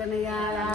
Kanaiya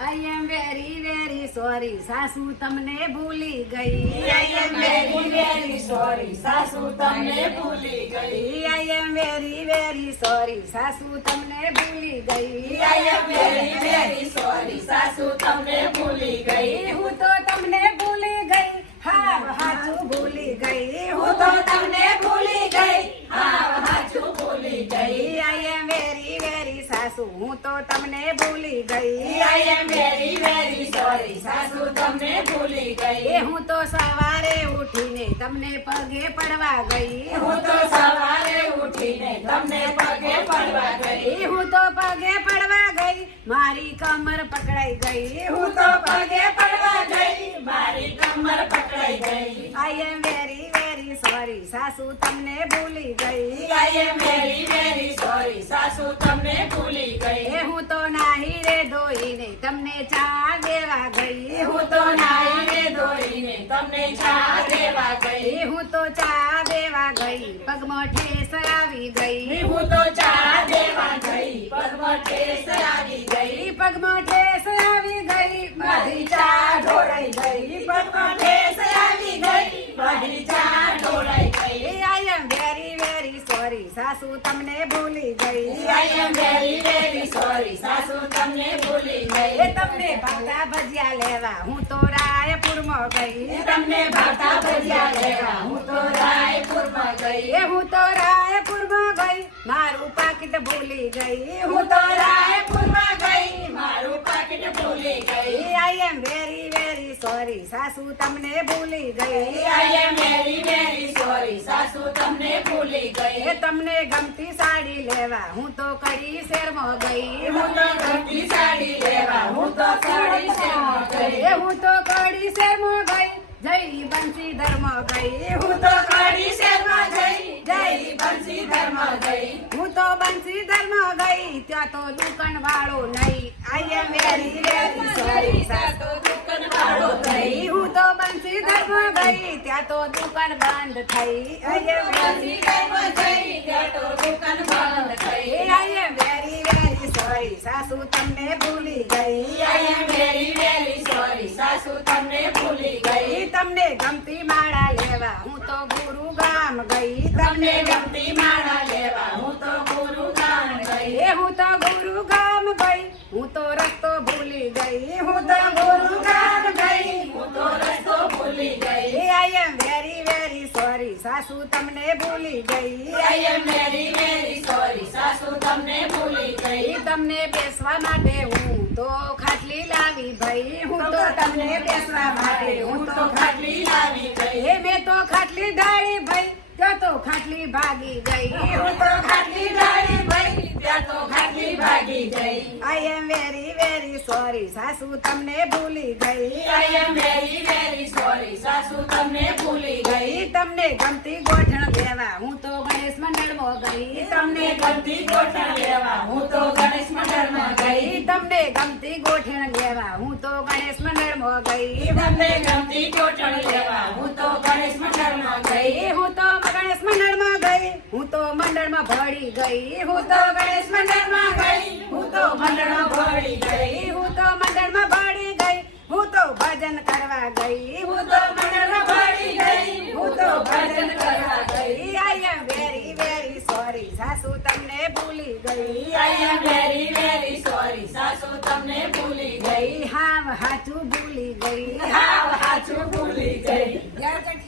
I am very very sorry સાસુ તમને ભૂલી ગઈ I am very very sorry સાસુ તમને ભૂલી ગઈ આઈ એમ વેરી વેરી સોરી સાસુ તમને ભૂલી ગઈ I am very very sorry સાસુ તમને ભૂલી ગઈ હું તો તમને ભૂલી ગઈ હા હાચું ભૂલી ગઈ હું તો તમને ભૂલી ગઈ હા હાચું ભૂલી ગઈ આઈ એમ વેરી વેરી સાસુ હું તો તમને ભૂલી ગઈ I am very very sorry સાસુ તમને ભૂલી ગઈ હું તો સવારે ઉઠીને તમને પગે પડવા ગઈ હું તો સવારે ઉઠીને તમને પગે પડવા ગઈ હું તો પગે પડવા ગઈ મારી કમર પકડાઈ ગઈ હું તો પગે પડવા ગઈ મારી કમર પકડાઈ ગઈ આઈ એમ વેરી વેરી સોરી સાસુ તમને ભૂલી ગઈ I am very very sorry સાસુ તમને ભૂલી ગઈ હું તો નાહી રે ધોઈને તમને ચા દેવા ગઈ હું તો નાઈને ધોઈને તમને ચા દેવા ગઈ હું તો ચા દેવા ગઈ પગમાં ઠેસ આવી ગઈ હું તો ચા દેવા ગઈ પગમાં ઠેસ આવી ગઈ પગમાં ઠેસ આવી ગઈ મારી ચા ઢોળાઈ ગઈ પગમાં ઠેસ આવી ગઈ મારી ચા ઢોળાઈ ગઈ આઈ એમ વેરી વેરી સોરી સાસુ તમને ભૂલી ગઈ I am very very sorry સાસુ તમને ભૂલી ગઈ તમને ભાતા ભજીયા લેવા હું તો રાયપુરમાં ગઈ તમને ભાતા ભજીયા લેવા હું તો રાયપુરમાં ગઈ હું તો રાયપુરમાં ગઈ મારું પાકીટ ભૂલી ગઈ હું તો રાયપુરમાં ગઈ મારું પાકીટ ભૂલી ગઈ આઈ એમ વેરી વેરી સોરી સાસુ તમને ભૂલી ગઈ I am very very sorry સાસુ તમને ભૂલી ગઈ તમને ગમતી સાડી લેવા હું તો કડી શેરમાં ગઈ હું તો ગમતી સાડી લેવા હું તો કડી શેરમાં ગઈ હું તો કડી શેરમાં ગઈ જય બંસીધરમાં ગઈ હું તો કડી શેરમાં ગઈ જય બંસીધરમાં ગઈ હું તો બંસીધરમાં ગઈ ત્યાં તો દુકાન વાળો નહીં આઈ એમ વેરી વેરી સોરી સાસુ દુકાન વાળો થઈ હું તો બંસીધરમાં ગઈ ત્યાં તો દુકાન બંધ થઈ આઈ એમ વેરી બંસીધરમાં જઈ ત્યાં તો દુકાન બંધ થઈ આઈ એમ વેરી વેરી સોરી સાસુ તમને ભૂલી ગઈ I am very very sorry સાસુ તમને ભૂલી ગઈ તમને ગમતી માળા લેવા હું તો ગુરુ ગામ ગઈ તમને ગમતી માળા લેવા હું તો ગુરુ ગામ ગઈ હું તો ગુરુ ગામ ગઈ હું તો રસ્તો ભૂલી ગઈ હું તો ગુરુ ગામ ગઈ હું તો રસ્તો ભૂલી ગઈ આઈ એમ વેરી વેરી સોરી સાસુ તમને ભૂલી ગઈ I am very very sorry સાસુ તમને ભૂલી ગઈ તમને બેસવા માટે હું તો ખાટલી લાવી ભાઈ હું તો તમને બેસવા માટે હું તો ખાટલી લાવી ગઈ મેં તો ખાટલી ડાળી ભાઈ ત્યાં તો ખાટલી ભાગી ગઈ હું તો ખાટલી ડાળી ગઈ ત્યાં તો ખાટલી ભાગી ગઈ આઈ એમ વેરી વેરી સોરી સાસુ તમને ભૂલી ગઈ I am very very sorry સાસુ તમને ભૂલી ગઈ તમને ગમતી ગોઠણ લેવા હું તો ગણેશ મંડળમાં ગઈ તમને ગમતી ગોઠણ લેવા હું તો ગણેશ મંડળમાં ગઈ તમને ગમતી ગોઠણ લેવા હું તો ગણેશ મંડળમાં ગઈ તમને ગમતી ગોઠણ લેવા હું તો ગણેશ મંડળમાં ગઈ હું તો ગણેશ મંડળમાં ગઈ હું તો મંડળમાં ભળી ગઈ હું તો ગણેશ મંડળમાં ગઈ હું તો મંડળમાં ભળી ગઈ હું તો મંડળમાં ભળી ગઈ હું તો ભજન કરવા ગઈ હું તો મંડળમાં ભળી ગઈ હું તો ભજન કરવા ગઈ આઈ એમ વેરી વેરી સોરી સાસુ તમને ભૂલી ગઈ I am very very sorry સાસુ તમને ભૂલી ગઈ હાવ હાચું ભૂલી ગઈ હાવ હાચું ભૂલી ગઈ